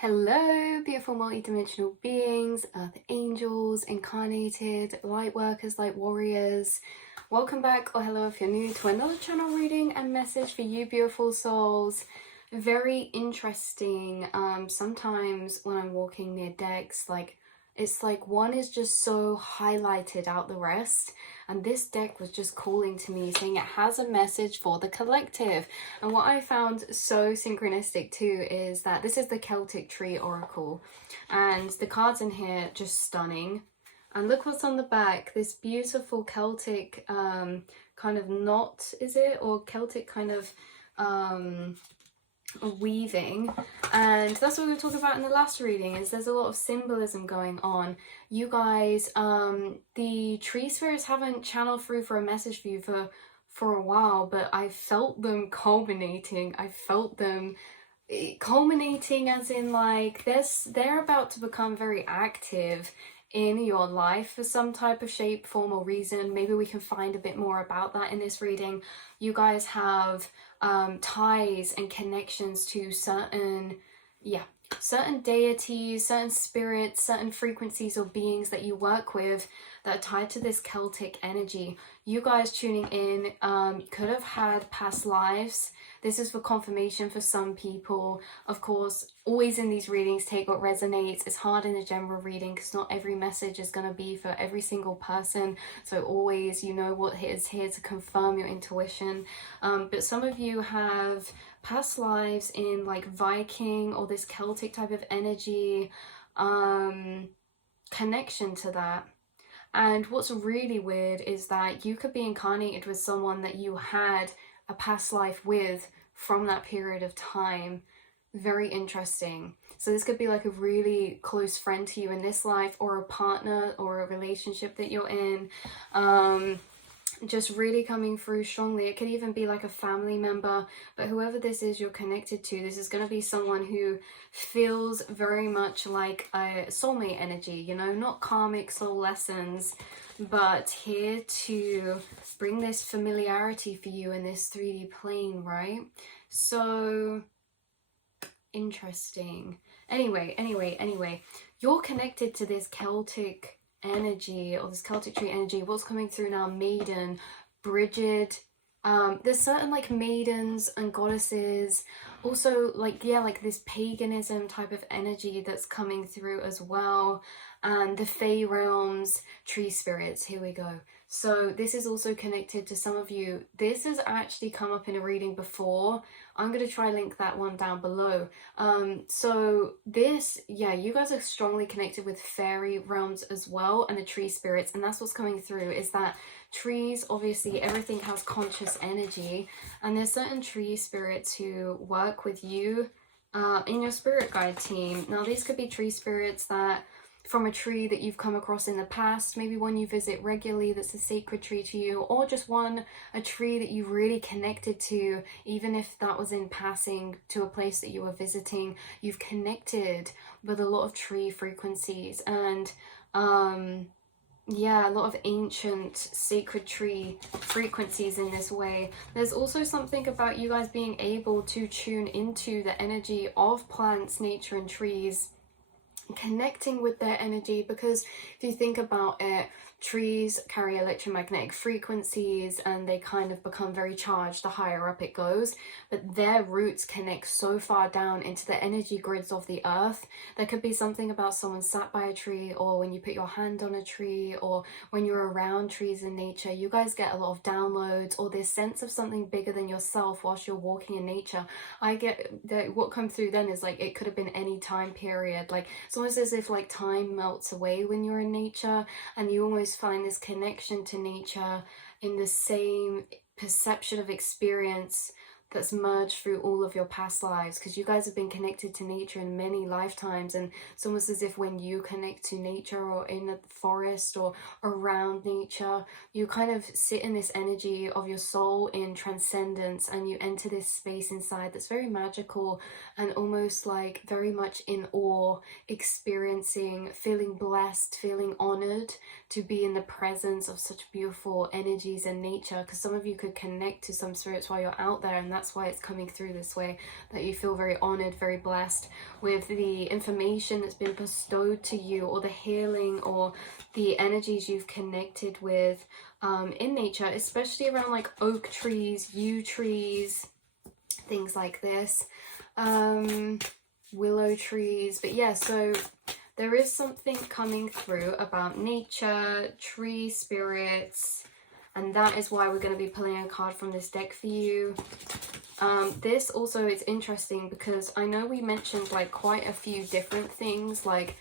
Hello, beautiful multidimensional beings, earth angels, incarnated, light workers, light warriors. Welcome back, or hello if you're new, to another channel reading and message for you beautiful souls. Very interesting. Sometimes when I'm walking near decks, it's like one is just so highlighted out the rest, and this deck was just calling to me saying it has a message for the collective. And what I found so synchronistic too is that this is the Celtic tree oracle, and the cards in here just stunning. And look what's on the back, this beautiful Celtic kind of knot, is it, or Celtic kind of weaving. And that's what we were talking about in the last reading, is there's a lot of symbolism going on. You guys, the tree spirits haven't channeled through for a message for you for a while, but I felt them culminating. I felt them culminating as in like they're about to become very active in your life for some type of shape, form or reason. Maybe we can find a bit more about that in this reading. You guys have ties and connections to certain deities, certain spirits, certain frequencies or beings that you work with that are tied to this Celtic energy. You guys tuning in could have had past lives. This is for confirmation for some people. Of course, always in these readings, take what resonates. It's hard in a general reading because not every message is going to be for every single person. So always, you know what is here to confirm your intuition. But some of you have past lives in like Viking or this Celtic type of energy, connection to that. And what's really weird is that you could be incarnated with someone that you had a past life with from that period of time. Very interesting. So this could be like a really close friend to you in this life, or a partner or a relationship that you're in. Just really coming through strongly. It could even be like a family member, but whoever this is you're connected to, this is going to be someone who feels very much like a soulmate energy, you know, not karmic soul lessons, but here to bring this familiarity for you in this 3D plane, right? So interesting. Anyway, you're connected to this Celtic energy, or this Celtic tree energy. What's coming through now? Maiden, Bridget. There's certain like maidens and goddesses, also like like this paganism type of energy that's coming through as well. And the Fey realms, tree spirits, here we go. So this is also connected to some of you. This has actually come up in a reading before. I'm going to try link that one down below. So this, you guys are strongly connected with fairy realms as well, and the tree spirits. And that's what's coming through, is that trees, obviously everything has conscious energy, and there's certain tree spirits who work with you in your spirit guide team. Now these could be tree spirits that from a tree that you've come across in the past, maybe one you visit regularly that's a sacred tree to you, or just a tree that you really connected to, even if that was in passing to a place that you were visiting. You've connected with a lot of tree frequencies, and a lot of ancient sacred tree frequencies in this way. There's also something about you guys being able to tune into the energy of plants, nature and trees, connecting with their energy, because if you think about it, trees carry electromagnetic frequencies and they kind of become very charged the higher up it goes, but their roots connect so far down into the energy grids of the earth. There could be something about someone sat by a tree, or when you put your hand on a tree, or when you're around trees in nature, you guys get a lot of downloads, or this sense of something bigger than yourself whilst you're walking in nature. I get that what comes through then is like it could have been any time period. Like it's almost as if like time melts away when you're in nature, and you almost find this connection to nature in the same perception of experience that's merged through all of your past lives, because you guys have been connected to nature in many lifetimes. And it's almost as if when you connect to nature, or in a forest or around nature, you kind of sit in this energy of your soul in transcendence, and you enter this space inside that's very magical and almost like very much in awe, experiencing, feeling blessed, feeling honored to be in the presence of such beautiful energies in nature. Because some of you could connect to some spirits while you're out there, and that's why it's coming through this way, that you feel very honored, very blessed with the information that's been bestowed to you, or the healing or the energies you've connected with in nature, especially around like oak trees, yew trees, things like this, willow trees. But yeah, so there is something coming through about nature, tree spirits, and that is why we're going to be pulling a card from this deck for you. This also is interesting because I know we mentioned like quite a few different things, like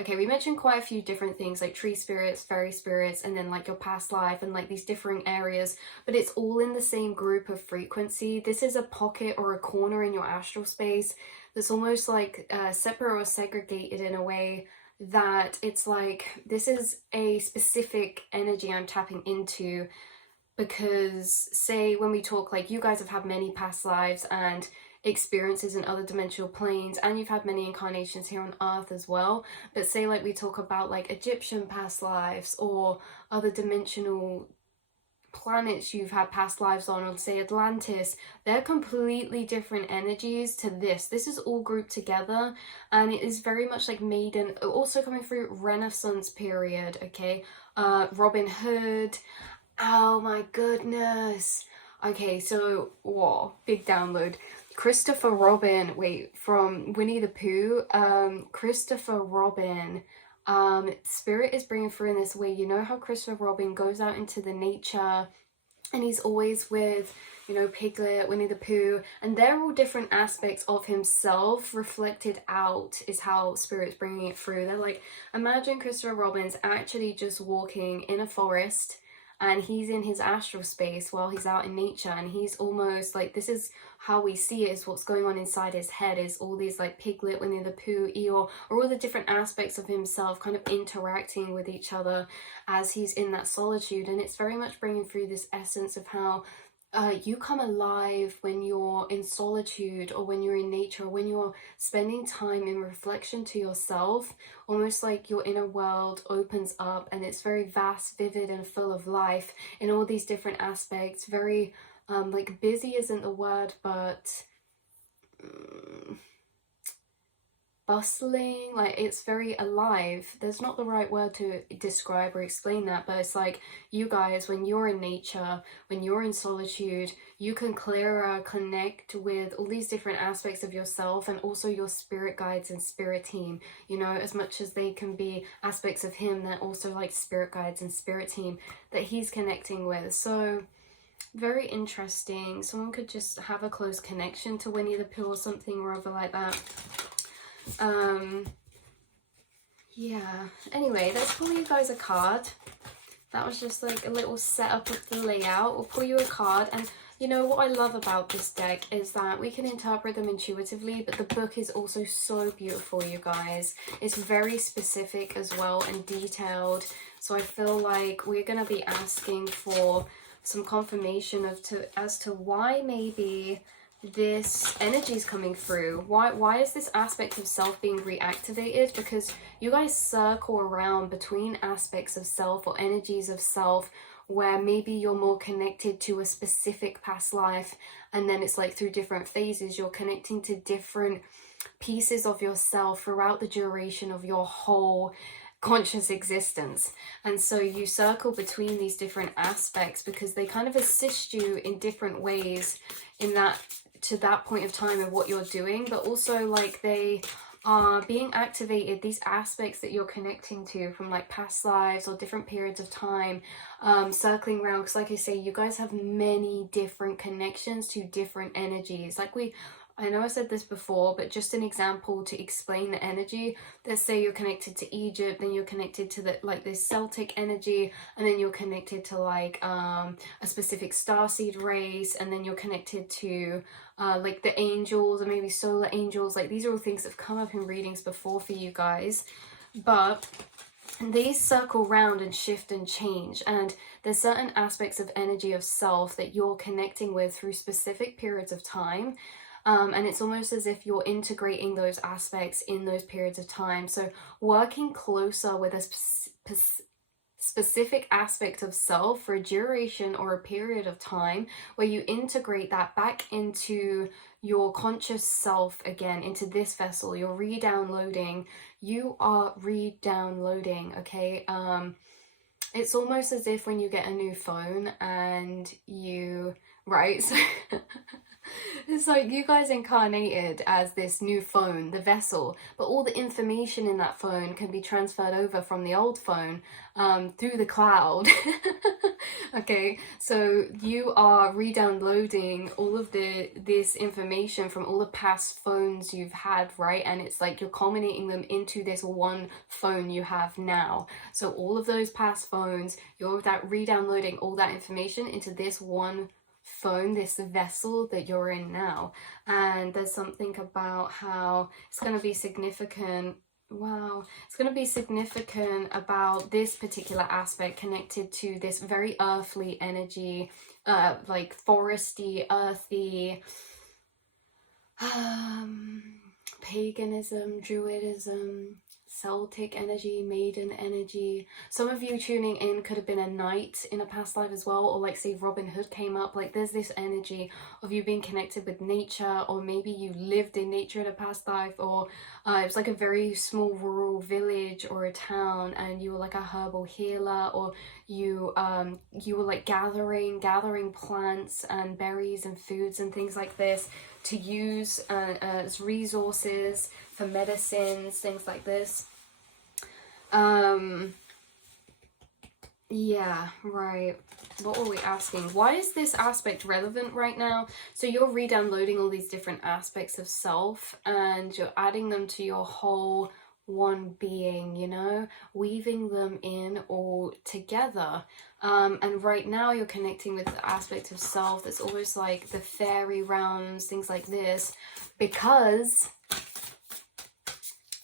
okay, we mentioned quite a few different things like tree spirits, fairy spirits, and then like your past life and like these different areas, but it's all in the same group of frequency. This is a pocket or a corner in your astral space that's almost like separate or segregated in a way that it's like, this is a specific energy I'm tapping into. Because say when we talk, like, you guys have had many past lives and experiences in other dimensional planes, and you've had many incarnations here on earth as well, but say like we talk about like Egyptian past lives or other dimensional planets you've had past lives on, or say Atlantis, they're completely different energies to this. This is all grouped together, and it is very much like maiden, also coming through Renaissance period, okay, Robin Hood. Oh my goodness. Okay, so, whoa, big download. Christopher Robin, wait, from Winnie the Pooh, Christopher Robin, Spirit is bringing through in this way. You know how Christopher Robin goes out into the nature and he's always with, you know, Piglet, Winnie the Pooh, and they're all different aspects of himself reflected out, is how Spirit's bringing it through. They're like, imagine Christopher Robin's actually just walking in a forest, and he's in his astral space while he's out in nature, and he's almost like, this is how we see it, is what's going on inside his head, is all these like Piglet, Winnie the Pooh, Eeyore, or all the different aspects of himself kind of interacting with each other as he's in that solitude. And it's very much bringing through this essence of how you come alive when you're in solitude, or when you're in nature, or when you're spending time in reflection to yourself, almost like your inner world opens up and it's very vast, vivid, and full of life in all these different aspects. Very like busy isn't the word, but bustling, like it's very alive. There's not the right word to describe or explain that, but it's like, you guys, when you're in nature, when you're in solitude, you can clearer connect with all these different aspects of yourself, and also your spirit guides and spirit team, you know, as much as they can be aspects of him, they're also like spirit guides and spirit team that he's connecting with. So very interesting. Someone could just have a close connection to Winnie the Pooh or something or other like that. Yeah, anyway, let's pull you guys a card. That was just like a little setup of the layout. We'll pull you a card, and you know what I love about this deck is that we can interpret them intuitively, but the book is also so beautiful, you guys. It's very specific as well and detailed, so I feel like we're going to be asking for some confirmation as to why maybe this energy is coming through. Why is this aspect of self being reactivated? Because you guys circle around between aspects of self or energies of self where maybe you're more connected to a specific past life, and then it's like through different phases you're connecting to different pieces of yourself throughout the duration of your whole conscious existence. And so you circle between these different aspects because they kind of assist you in different ways in that, to that point of time of what you're doing, but also like they are being activated, these aspects that you're connecting to from like past lives or different periods of time, circling around, because like I say, you guys have many different connections to different energies. Like I know I said this before, but just an example to explain the energy. Let's say you're connected to Egypt, then you're connected to the like this Celtic energy, and then you're connected to like a specific starseed race, and then you're connected to like the angels, or maybe solar angels. Like these are all things that have come up in readings before for you guys, but these circle round and shift and change, and there's certain aspects of energy of self that you're connecting with through specific periods of time. And it's almost as if you're integrating those aspects in those periods of time. So working closer with a specific aspect of self for a duration or a period of time, where you integrate that back into your conscious self again, into this vessel. You're re-downloading. You are re-downloading, okay? It's almost as if when you get a new phone and you, right? So it's like you guys incarnated as this new phone, the vessel, but all the information in that phone can be transferred over from the old phone through the cloud. Okay, so you are re-downloading all of this information from all the past phones you've had, right? And it's like you're culminating them into this one phone you have now. So all of those past phones, you're re-downloading all that information into this one phone, this vessel that you're in now. And there's something about how it's going to be significant. Wow, it's going to be significant about this particular aspect connected to this very earthly energy, like foresty, earthy, paganism, druidism, Celtic energy, maiden energy. Some of you tuning in could have been a knight in a past life as well, or like say Robin Hood came up. Like there's this energy of you being connected with nature, or maybe you lived in nature in a past life, or it was like a very small rural village or a town and you were like a herbal healer, or you were like gathering plants and berries and foods and things like this to use as resources for medicines, things like this. Yeah, right. What were we asking? Why is this aspect relevant right now? So you're re-downloading all these different aspects of self and you're adding them to your whole one being, you know, weaving them in all together. And right now you're connecting with the aspect of self that's almost like the fairy realms, things like this, because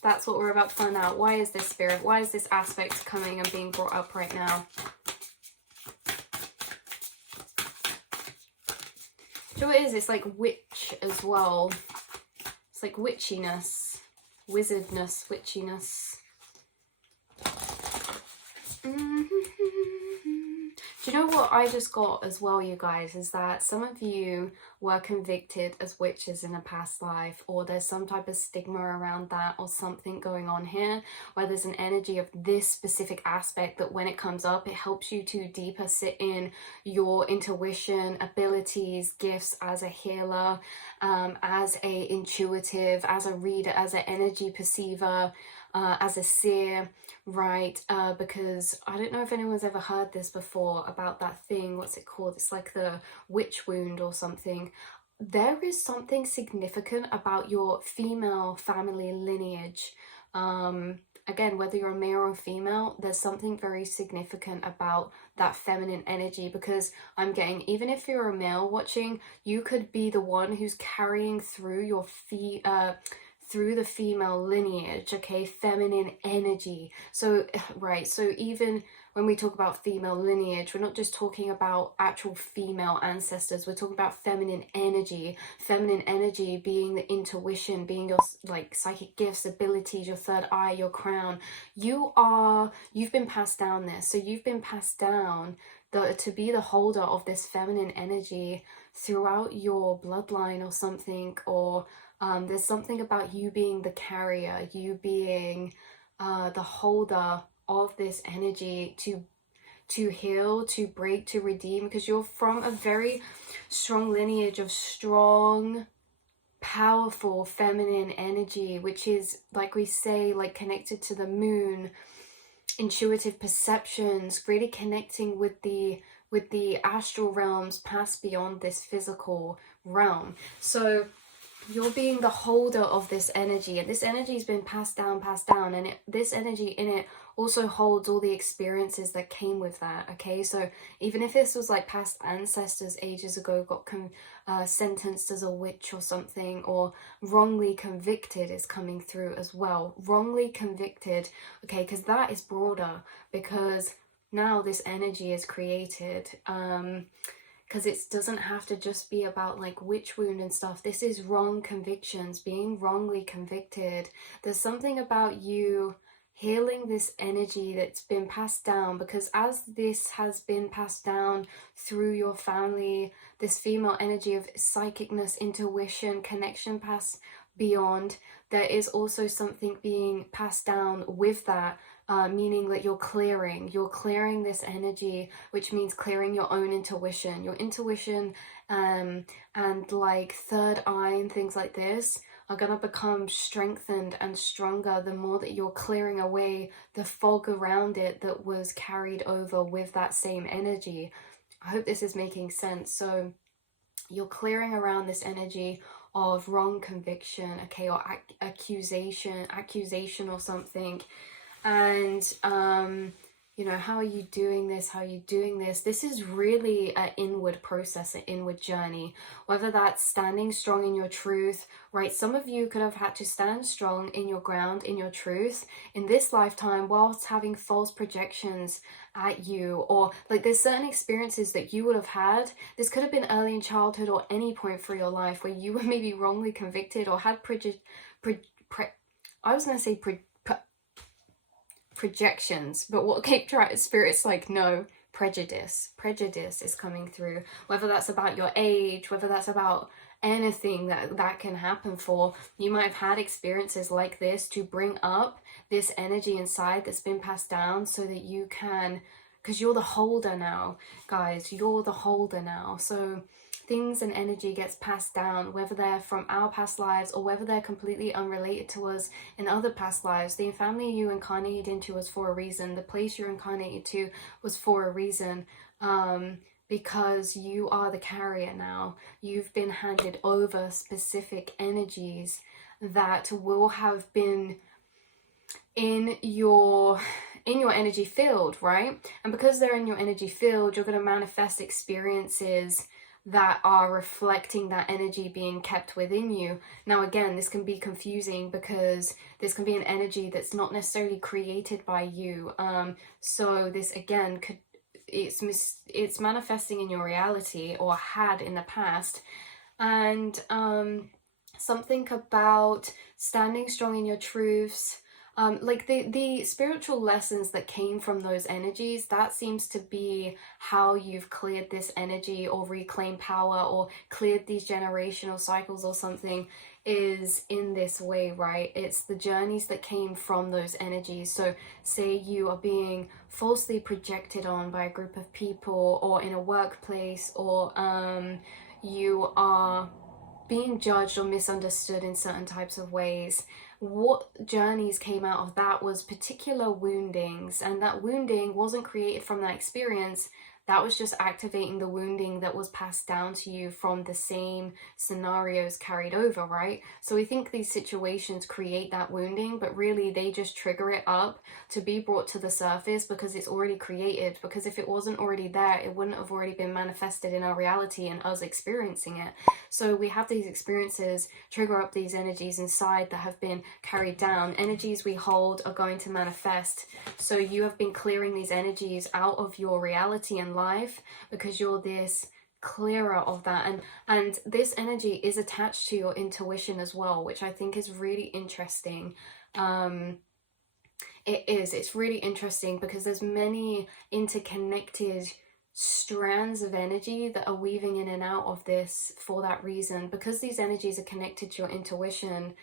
that's what we're about to find out. Why is this spirit? Why is this aspect coming and being brought up right now? So it is, it's like witch as well. It's like witchiness, wizardness, witchiness. Do you know what I just got as well, you guys, is that some of you were convicted as witches in a past life, or there's some type of stigma around that, or something going on here where there's an energy of this specific aspect that when it comes up, it helps you to deeper sit in your intuition, abilities, gifts as a healer, as a intuitive, as a reader, as an energy perceiver, as a seer, right? Because I don't know if anyone's ever heard this before about that thing, what's it called? It's like the witch wound or something. There is something significant about your female family lineage. Again, whether you're a male or female, there's something very significant about that feminine energy, because I'm getting, even if you're a male watching, you could be the one who's carrying through your through the female lineage, okay, feminine energy. So, right, so even when we talk about female lineage, we're not just talking about actual female ancestors, we're talking about feminine energy being the intuition, being your like psychic gifts, abilities, your third eye, your crown. You've been passed down this, so you've been passed down to be the holder of this feminine energy throughout your bloodline or something, or there's something about you being the carrier, you being the holder of this energy to heal, to break, to redeem, because you're from a very strong lineage of strong, powerful feminine energy, which is, like we say, like connected to the moon, intuitive perceptions, really connecting with the astral realms past beyond this physical realm. So you're being the holder of this energy, and this energy has been passed down, and this energy in it also holds all the experiences that came with that, okay? So even if this was like past ancestors ages ago got sentenced as a witch or something, or wrongly convicted is coming through as well. Wrongly convicted, okay, because that is broader, because now this energy is created, because it doesn't have to just be about like witch wound and stuff. This is wrong convictions, being wrongly convicted. There's something about you healing this energy that's been passed down, because as this has been passed down through your family, this female energy of psychicness, intuition, connection passed beyond, there is also something being passed down with that, meaning that you're clearing this energy, which means clearing your own intuition, and like third eye and things like this are going to become strengthened and stronger the more that you're clearing away the fog around it that was carried over with that same energy. I hope this is making sense. So you're clearing around this energy of wrong conviction, okay, or accusation or something. And you know, how are you doing this? This is really an inward process, an inward journey, whether that's standing strong in your truth, right? Some of you could have had to stand strong in your ground, in your truth in this lifetime, whilst having false projections at you, or like there's certain experiences that you would have had. This could have been early in childhood or any point for your life where you were maybe wrongly convicted or had projections, but what came to spirit's like, no, prejudice is coming through, whether that's about your age, whether that's about anything that can happen. For you might have had experiences like this to bring up this energy inside that's been passed down, so that you can, because you're the holder now, guys, you're the holder now. So things and energy gets passed down, whether they're from our past lives or whether they're completely unrelated to us in other past lives. The family you incarnated into was for a reason. The place you're incarnated to was for a reason, because you are the carrier now. You've been handed over specific energies that will have been in your energy field, right? And because they're in your energy field, you're going to manifest experiences that are reflecting that energy being kept within you. Now again, this can be confusing because this can be an energy that's not necessarily created by you. So this again could, it's manifesting in your reality, or had in the past. And something about standing strong in your truths, like the spiritual lessons that came from those energies, that seems to be how you've cleared this energy or reclaimed power or cleared these generational cycles or something, is in this way, right? It's the journeys that came from those energies. So say you are being falsely projected on by a group of people, or in a workplace, or you are being judged or misunderstood in certain types of ways. What journeys came out of that was particular woundings, and that wounding wasn't created from that experience. That was just activating the wounding that was passed down to you from the same scenarios carried over, right? So we think these situations create that wounding, but really they just trigger it up to be brought to the surface because it's already created. Because if it wasn't already there, it wouldn't have already been manifested in our reality and us experiencing it. So we have these experiences trigger up these energies inside that have been carried down. Energies we hold are going to manifest. So you have been clearing these energies out of your reality and life because you're this clearer of that, and this energy is attached to your intuition as well, which I think is really interesting. It's really interesting because there's many interconnected strands of energy that are weaving in and out of this for that reason. Because these energies are connected to your intuition,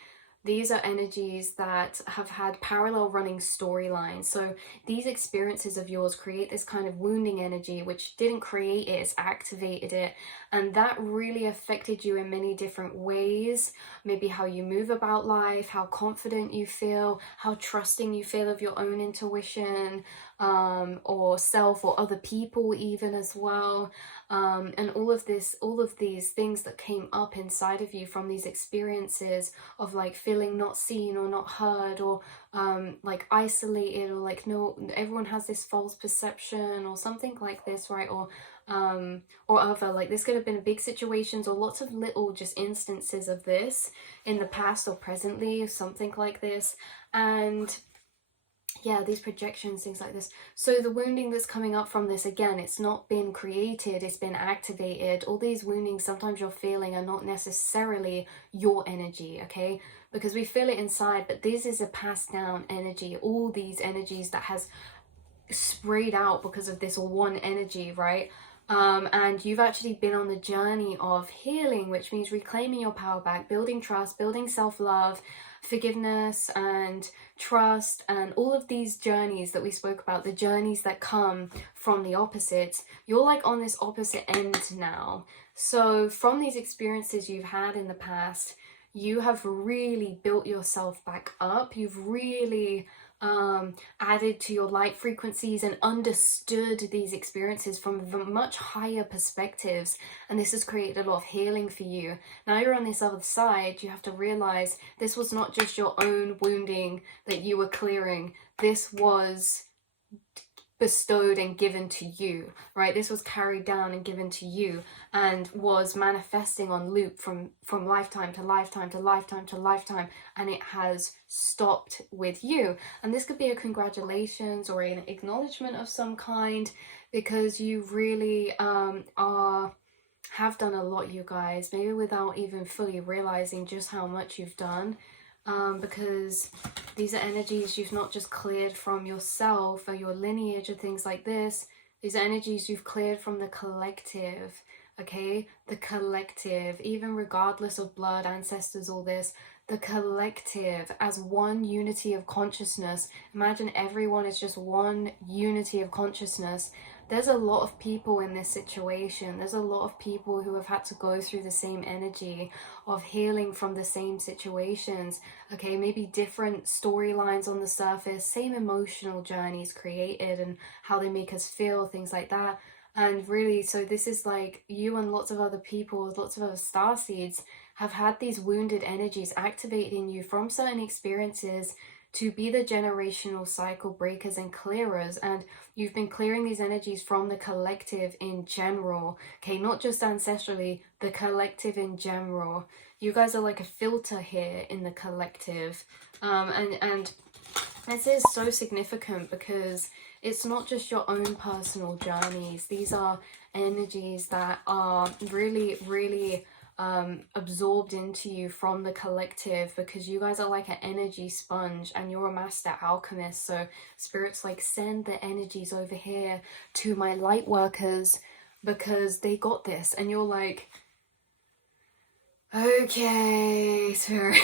these are energies that have had parallel running storylines. So these experiences of yours create this kind of wounding energy, which didn't create it, it's activated it. And that really affected you in many different ways. Maybe how you move about life, how confident you feel, how trusting you feel of your own intuition, or self, or other people even as well. And all of these things that came up inside of you from these experiences of like feeling not seen or not heard, or like isolated, or like no, everyone has this false perception or something like this, right? Or other, like this could have been big situations or lots of little just instances of this in the past or presently, something like this. And yeah, these projections, things like this. So the wounding that's coming up from this, again, it's not been created, it's been activated. All these woundings sometimes you're feeling are not necessarily your energy, okay? Because we feel it inside, but this is a passed down energy. All these energies that has sprayed out because of this one energy, right? And you've actually been on the journey of healing, which means reclaiming your power back, building trust, building self-love, forgiveness and trust, and all of these journeys that we spoke about, the journeys that come from the opposites. You're like on this opposite end now. So from these experiences you've had in the past, you have really built yourself back up. You've really added to your light frequencies and understood these experiences from much higher perspectives, and this has created a lot of healing for you. Now you're on this other side. You have to realize this was not just your own wounding that you were clearing. This was bestowed and given to you, right? This was carried down and given to you and was manifesting on loop from lifetime to lifetime to lifetime to lifetime, and it has stopped with you. And this could be a congratulations or an acknowledgement of some kind, because you really have done a lot, you guys, maybe without even fully realizing just how much you've done. Because these are energies you've not just cleared from yourself or your lineage or things like this. These are energies you've cleared from the collective, okay? The collective, even regardless of blood, ancestors, all this, the collective as one unity of consciousness. Imagine everyone is just one unity of consciousness. There's a lot of people in this situation. There's a lot of people who have had to go through the same energy of healing from the same situations. Okay, maybe different storylines on the surface, same emotional journeys created and how they make us feel, things like that. And really, so this is like you and lots of other people, lots of other starseeds have had these wounded energies activated in you from certain experiences to be the generational cycle breakers and clearers. And you've been clearing these energies from the collective in general, okay? Not just ancestrally, the collective in general. You guys are like a filter here in the collective. And this is so significant because it's not just your own personal journeys. These are energies that are really, really absorbed into you from the collective, because you guys are like an energy sponge and you're a master alchemist. So spirits like, send the energies over here to my light workers because they got this. And you're like, okay, spirit.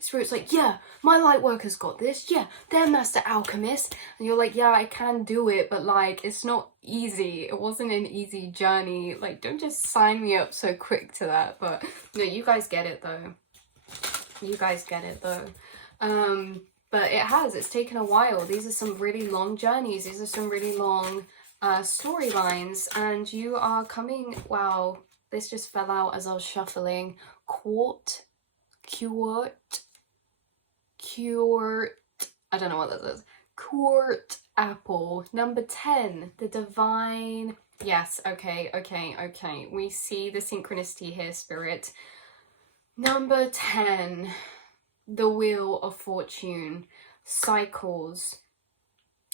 Spirit's like, yeah, my light workers got this. Yeah, they're master alchemists. And you're like, yeah, I can do it, but like, it's not easy. It wasn't an easy journey. Like, don't just sign me up so quick to that. But no, you guys get it though. You guys get it though. But it's taken a while. These are some really long journeys. These are some really long storylines, and you are coming. Wow, this just fell out as I was shuffling. Cured, I don't know what that is. Court apple. Number 10, the divine. Yes, okay. We see the synchronicity here, spirit. Number 10, the wheel of fortune, cycles,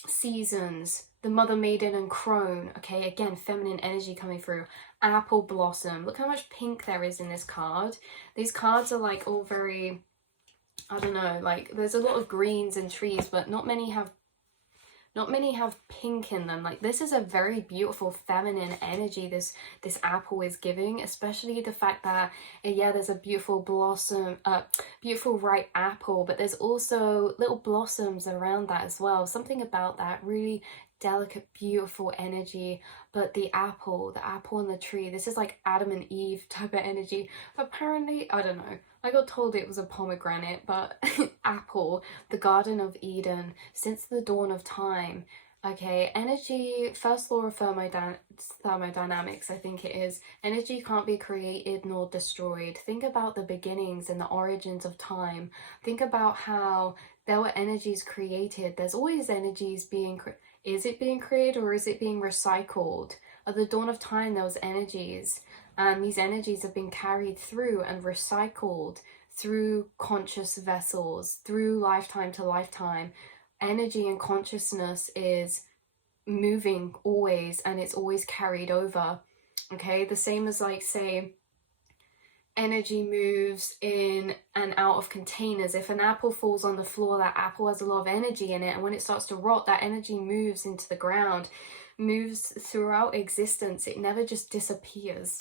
seasons, the mother maiden and crone. Okay, again, feminine energy coming through. Apple blossom. Look how much pink there is in this card. These cards are like all very, I don't know, like there's a lot of greens and trees, but not many have pink in them. Like, this is a very beautiful feminine energy this apple is giving, especially the fact that yeah, there's a beautiful blossom, beautiful ripe apple, but there's also little blossoms around that as well. Something about that really delicate, beautiful energy. But the apple on the tree, this is like Adam and Eve type of energy. Apparently, I don't know, I got told it was a pomegranate, but apple, the Garden of Eden, since the dawn of time. Okay, energy, first law of thermodynamics, I think it is. Energy can't be created nor destroyed. Think about the beginnings and the origins of time. Think about how there were energies created. There's always energies being is it being created or is it being recycled? At the dawn of time, there was energies, and these energies have been carried through and recycled through conscious vessels, through lifetime to lifetime. Energy and consciousness is moving always, and it's always carried over. Okay, the same as like, say, energy moves in and out of containers. If an apple falls on the floor, that apple has a lot of energy in it, and when it starts to rot, that energy moves into the ground, moves throughout existence. It never just disappears.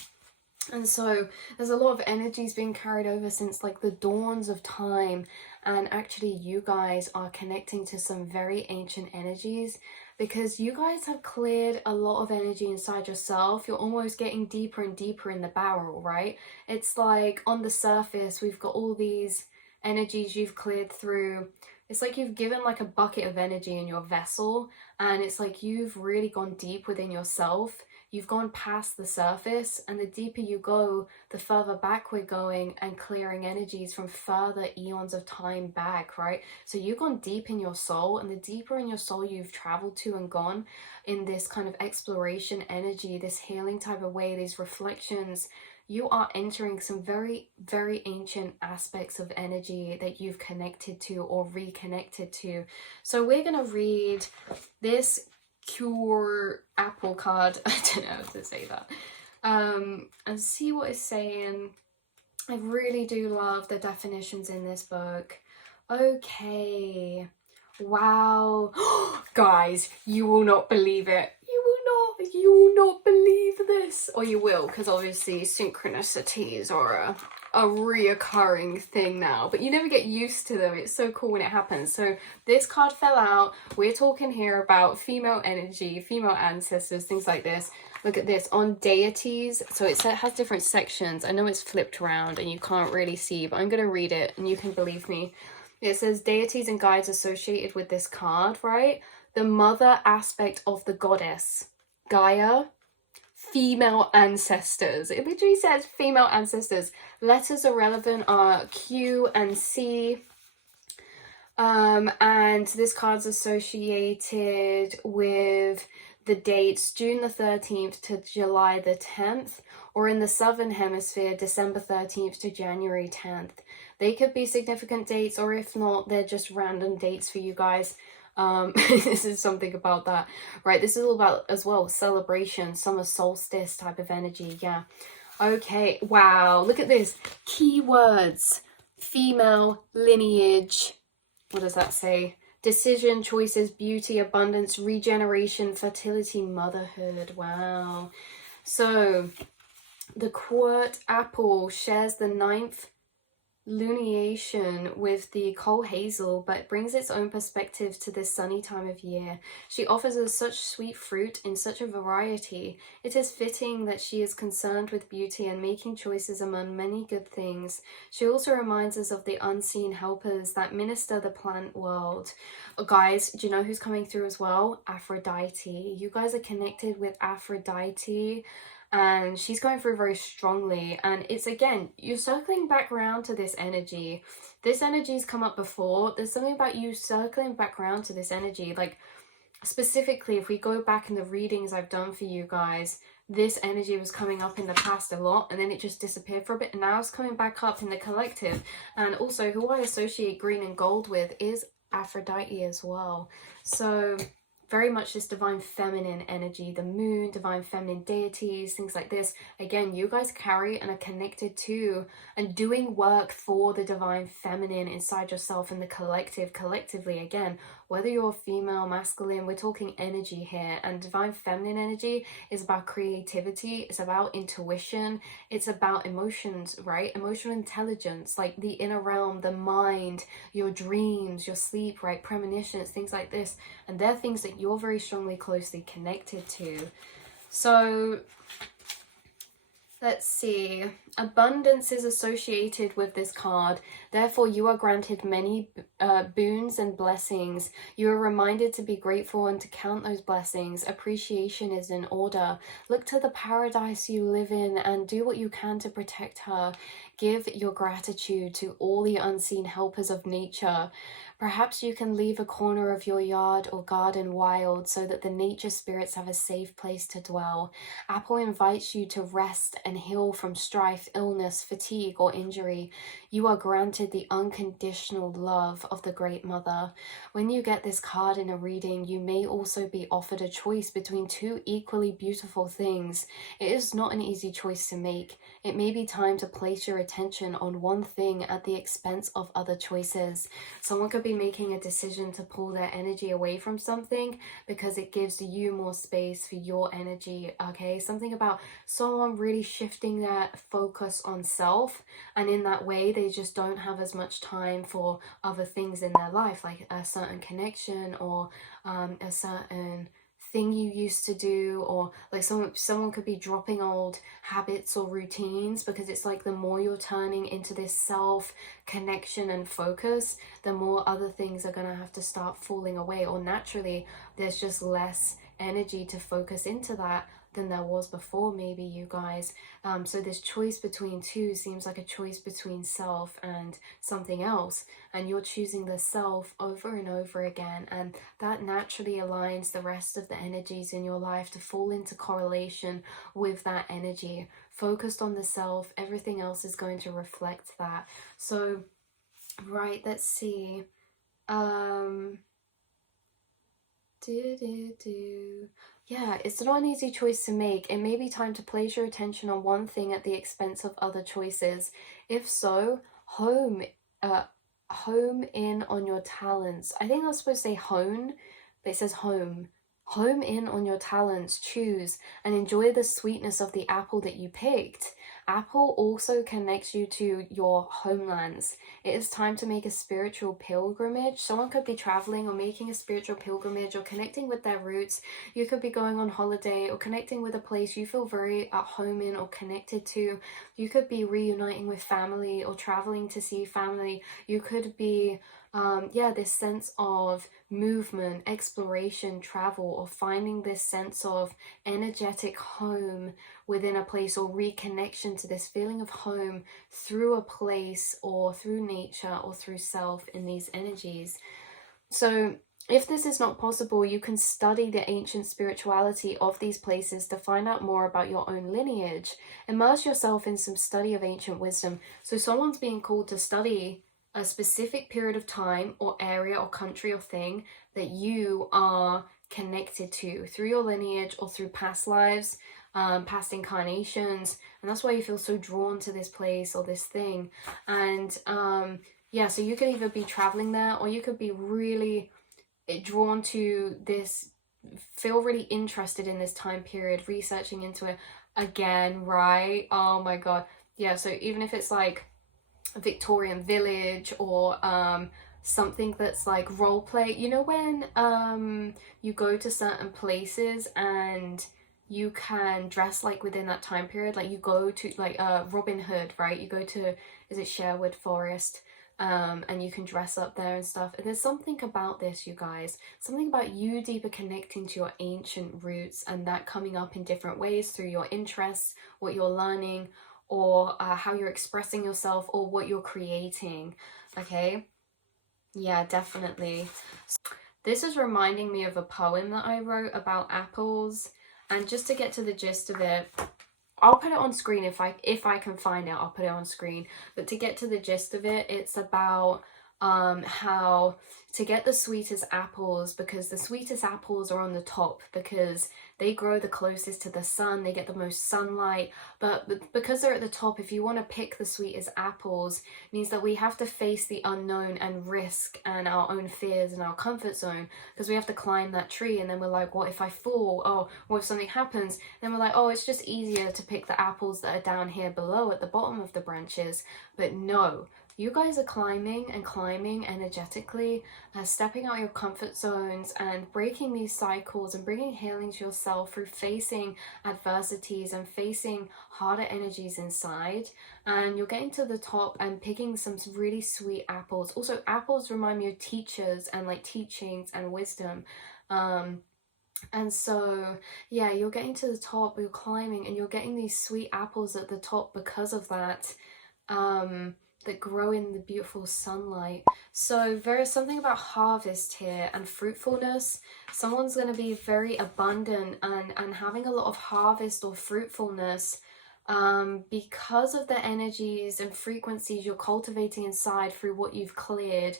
And so there's a lot of energies being carried over since like the dawns of time, and actually you guys are connecting to some very ancient energies, because you guys have cleared a lot of energy inside yourself. You're almost getting deeper and deeper in the barrel, right? It's like on the surface we've got all these energies you've cleared through. It's like you've given like a bucket of energy in your vessel, and it's like you've really gone deep within yourself. You've gone past the surface, and the deeper you go, the further back we're going and clearing energies from further eons of time back, right? So you've gone deep in your soul, and the deeper in your soul you've traveled to and gone in this kind of exploration energy, this healing type of way, these reflections, you are entering some very, very ancient aspects of energy that you've connected to or reconnected to. So we're going to read this Cure Apple card, I don't know how to say that, and see what it's saying. I really do love the definitions in this book. Okay, wow. Guys, you will not believe it. You will not believe this. Or you will, because obviously synchronicities are a reoccurring thing now, but you never get used to them. It's so cool when it happens. So this card fell out. We're talking here about female energy, female ancestors, things like this. Look at this, on deities. So it has different sections. I know it's flipped around and you can't really see, but I'm going to read it and you can believe me. It says deities and guides associated with this card, right? The mother aspect of the goddess, Gaia. Female ancestors. It literally says female ancestors. Letters are relevant are Q and C. And this card's associated with the dates June the 13th to July the 10th, or in the Southern Hemisphere, December 13th to January 10th. They could be significant dates, or if not, they're just random dates for you guys. This is something about that, right? This is all about as well celebration, summer solstice type of energy. Yeah. Okay, wow, look at this. Keywords: female, lineage. What does that say? Decision, choices, beauty, abundance, regeneration, fertility, motherhood. Wow. So the quart apple shares the 9th luneation with the coal hazel, but brings its own perspective to this sunny time of year. She offers us such sweet fruit in such a variety. It is fitting that she is concerned with beauty and making choices among many good things. She also reminds us of the unseen helpers that minister the plant world. Guys, do you know who's coming through as well? Aphrodite. You guys are connected with Aphrodite, and she's going through very strongly. And it's, again, you're circling back around to this energy. This energy's come up before. There's something about you circling back around to this energy. Like, specifically, if we go back in the readings I've done for you guys, this energy was coming up in the past a lot, and then it just disappeared for a bit, and now it's coming back up in the collective. And also, who I associate green and gold with is Aphrodite as well. So very much this divine feminine energy, the moon, divine feminine deities, things like this. Again, you guys carry and are connected to and doing work for the divine feminine inside yourself and the collective, collectively. Again, whether you're female, masculine, we're talking energy here. And divine feminine energy is about creativity, it's about intuition, it's about emotions, right? Emotional intelligence, like the inner realm, the mind, your dreams, your sleep, right? Premonitions, things like this. And they're things that you're very strongly closely connected to. So let's see. Abundance is associated with this card. Therefore, you are granted many boons and blessings. You are reminded to be grateful and to count those blessings. Appreciation is in order. Look to the paradise you live in and do what you can to protect her. Give your gratitude to all the unseen helpers of nature. Perhaps you can leave a corner of your yard or garden wild so that the nature spirits have a safe place to dwell. Apple invites you to rest and heal from strife, illness, fatigue, or injury. You are granted the unconditional love of the Great Mother. When you get this card in a reading, you may also be offered a choice between two equally beautiful things. It is not an easy choice to make. It may be time to place your attention on one thing at the expense of other choices. Someone could be making a decision to pull their energy away from something because it gives you more space for your energy, okay? Something about someone really shifting their focus on self, and in that way they just don't have as much time for other things in their life, like a certain connection or a certain thing you used to do, or like someone could be dropping old habits or routines, because it's like the more you're turning into this self connection and focus, the more other things are going to have to start falling away, or naturally there's just less energy to focus into that than there was before, maybe, you guys. So this choice between two seems like a choice between self and something else, and you're choosing the self over and over again, and that naturally aligns the rest of the energies in your life to fall into correlation with that energy. Focused on the self, everything else is going to reflect that. So right, let's see. Yeah, it's not an easy choice to make. It may be time to place your attention on one thing at the expense of other choices. If so, home in on your talents. I think I was supposed to say hone, but it says home. Home in on your talents, choose, and enjoy the sweetness of the apple that you picked. Apple also connects you to your homelands. It is time to make a spiritual pilgrimage. Someone could be traveling or making a spiritual pilgrimage or connecting with their roots. You could be going on holiday or connecting with a place you feel very at home in or connected to. You could be reuniting with family or traveling to see family. You could be this sense of movement, exploration, travel, or finding this sense of energetic home within a place, or reconnection to this feeling of home through a place or through nature or through self in these energies. So if this is not possible, you can study the ancient spirituality of these places to find out more about your own lineage. Immerse yourself in some study of ancient wisdom. So someone's being called to study a specific period of time or area or country or thing that you are connected to through your lineage or through past lives, past incarnations, and that's why you feel so drawn to this place or this thing. And so you could either be traveling there, or you could be really drawn to this, feel really interested in this time period, researching into it again, right? Oh my god. Yeah, so even if it's like a Victorian village or something that's like role play, you know, when you go to certain places and you can dress like within that time period, like you go to like Robin Hood, right? You go to, is it Sherwood Forest, and you can dress up there and stuff. And there's something about this, you guys, something about you deeper connecting to your ancient roots, and that coming up in different ways through your interests, what you're learning, or how you're expressing yourself, or what you're creating. Okay, yeah, definitely. This is reminding me of a poem that I wrote about apples, and just to get to the gist of it, I'll put it on screen if I can find it. I'll put it on screen. But to get to the gist of it, it's about how to get the sweetest apples, because the sweetest apples are on the top because they grow the closest to the sun, they get the most sunlight. But because they're at the top, if you want to pick the sweetest apples, it means that we have to face the unknown and risk and our own fears and our comfort zone, because we have to climb that tree. And then we're like, what if I fall? Oh, what if something happens? Then we're like, oh, it's just easier to pick the apples that are down here below at the bottom of the branches. But no, you guys are climbing and climbing energetically, stepping out your comfort zones and breaking these cycles and bringing healing to yourself through facing adversities and facing harder energies inside. And you're getting to the top and picking some really sweet apples. Also, apples remind me of teachers and like teachings and wisdom. And so, yeah, you're getting to the top, you're climbing, and you're getting these sweet apples at the top because of that. that grow in the beautiful sunlight. So there's something about harvest here and fruitfulness. Someone's going to be very abundant and having a lot of harvest or fruitfulness because of the energies and frequencies you're cultivating inside through what you've cleared.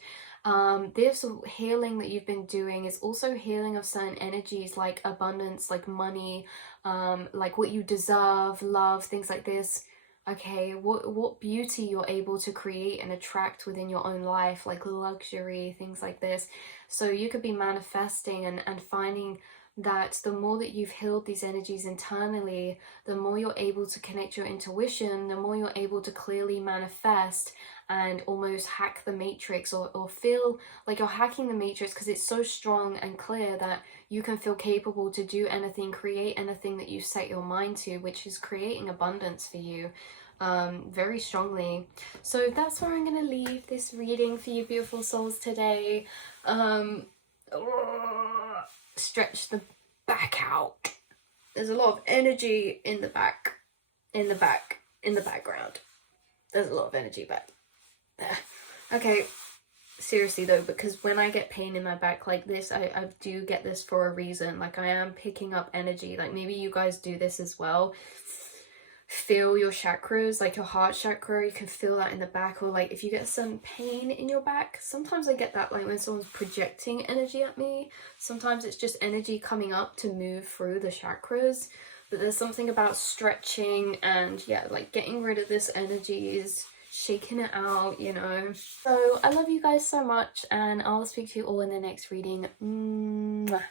This healing that you've been doing is also healing of certain energies like abundance, like money, like what you deserve, love, things like this. Okay, what beauty you're able to create and attract within your own life, like luxury, things like this. So you could be manifesting and finding that the more that you've healed these energies internally, the more you're able to connect your intuition, the more you're able to clearly manifest and almost hack the matrix, or feel like you're hacking the matrix, because it's so strong and clear that you can feel capable to do anything, create anything that you set your mind to, which is creating abundance for you very strongly. So that's where I'm going to leave this reading for you beautiful souls today. Stretch the back out. There's a lot of energy in the back, in the background. There's a lot of energy back there. Okay, seriously though, because when I get pain in my back like this, I do get this for a reason. Like, I am picking up energy. Like, maybe you guys do this as well. Feel your chakras, like your heart chakra, you can feel that in the back. Or like if you get some pain in your back, sometimes I get that like when someone's projecting energy at me. Sometimes it's just energy coming up to move through the chakras. But there's something about stretching and yeah, like getting rid of this energy, is shaking it out, you know. So I love you guys so much, and I'll speak to you all in the next reading. Mwah.